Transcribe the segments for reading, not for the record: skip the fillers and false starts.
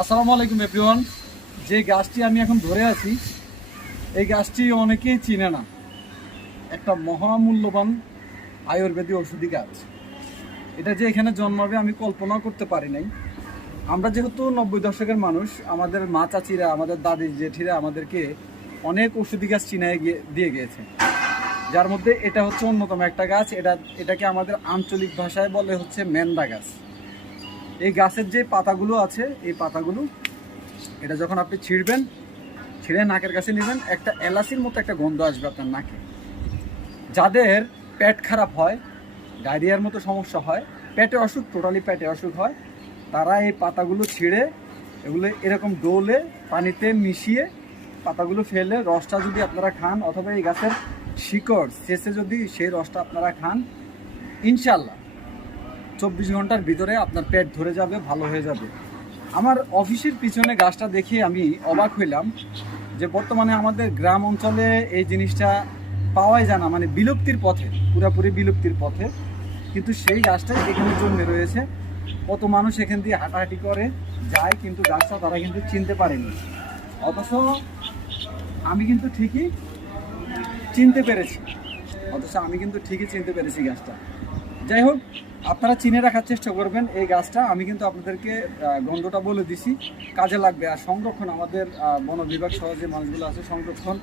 আসসালামু আলাইকুম এভরিওয়ান। যে গাছটি আমি এখন ধরে আছি এই গাছটি অনেকেই চিনে না। একটা মহামূল্যবান আয়ুর্বেদিক ঔষধি গাছ। এটা যে এখানে জন্মাবে আমি কল্পনা করতে পারি নাই। আমরা যেহেতু 90 দশকের মানুষ, আমাদের মা চাচিরা, আমাদের দাদি জেঠিরা আমাদেরকে অনেক ঔষধি গাছ চিনায় দিয়ে গিয়েছে, যার মধ্যে এটা হচ্ছে অন্যতম একটা গাছ। এটাকে আমাদের আঞ্চলিক ভাষায় বলে হচ্ছে মেন্দা গাছ। এই গাছের যে পাতাগুলো আছে এই পাতাগুলো এটা যখন আপনি ছিঁড়ে নাকের কাছে নেবেন, একটা এলাচির মতো একটা গন্ধ আসবে আপনার নাকে। যাদের পেট খারাপ হয়, ডায়রিয়ার মতো সমস্যা হয়, পেটে অসুখ, টোটালি পেটে অসুখ হয়, তারা এই পাতাগুলো ছিঁড়ে এগুলো এরকম ডোলে পানিতে মিশিয়ে পাতাগুলো ফেলে রসটা যদি আপনারা খান, অথবা এই গাছের শিকড় শেষে যদি সেই রসটা আপনারা খান, ইনশাল্লাহ 24 ঘন্টার ভিতরে আপনার পেট ধরে যাবে, ভালো হয়ে যাবে। আমার অফিসের পিছনে গাছটা দেখে আমি অবাক হইলাম যে বর্তমানে আমাদের গ্রাম অঞ্চলে এই জিনিসটা পাওয়াই যায় না, মানে বিলুপ্তির পথে, পুরোপুরি বিলুপ্তির পথে। কিন্তু সেই গাছটাই এখানে জন্মে রয়েছে। কত মানুষ এখান দিয়ে হাঁটাহাঁটি করে যায়, কিন্তু গাছটা তারা কিন্তু চিনতে পারেনি। অথচ আমি কিন্তু ঠিকই চিনতে পেরেছি গাছটা। যাই হোক, আপনারা চিনে রাখার চেষ্টা করবেন এই গাছটা। আমি কিন্তু আপনাদেরকে গন্ধটা বলে দিছি, কাজে লাগবে। আর সংরক্ষণ, আমাদের বন বিভাগ সহ যে মানুষগুলো আছে, সংরক্ষণ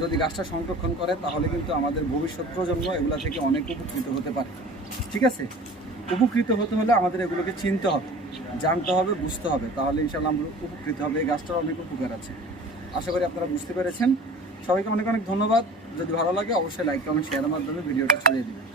যদি গাছটা সংরক্ষণ করে তাহলে কিন্তু আমাদের ভবিষ্যৎ প্রজন্ম এগুলো থেকে অনেক উপকৃত হতে পারে। ঠিক আছে, উপকৃত হতে হলে আমাদের এগুলোকে চিনতে হবে, জানতে হবে, বুঝতে হবে, তাহলে ইনশাআল্লাহ আমরা উপকৃত হবে। এই গাছটার অনেক উপকার আছে, আশা করি আপনারা বুঝতে পেরেছেন। সবাইকে অনেক অনেক ধন্যবাদ। যদি ভালো লাগে অবশ্যই লাইক, কমেন্ট, শেয়ারের মাধ্যমে ভিডিওটা ছড়িয়ে দিবেন।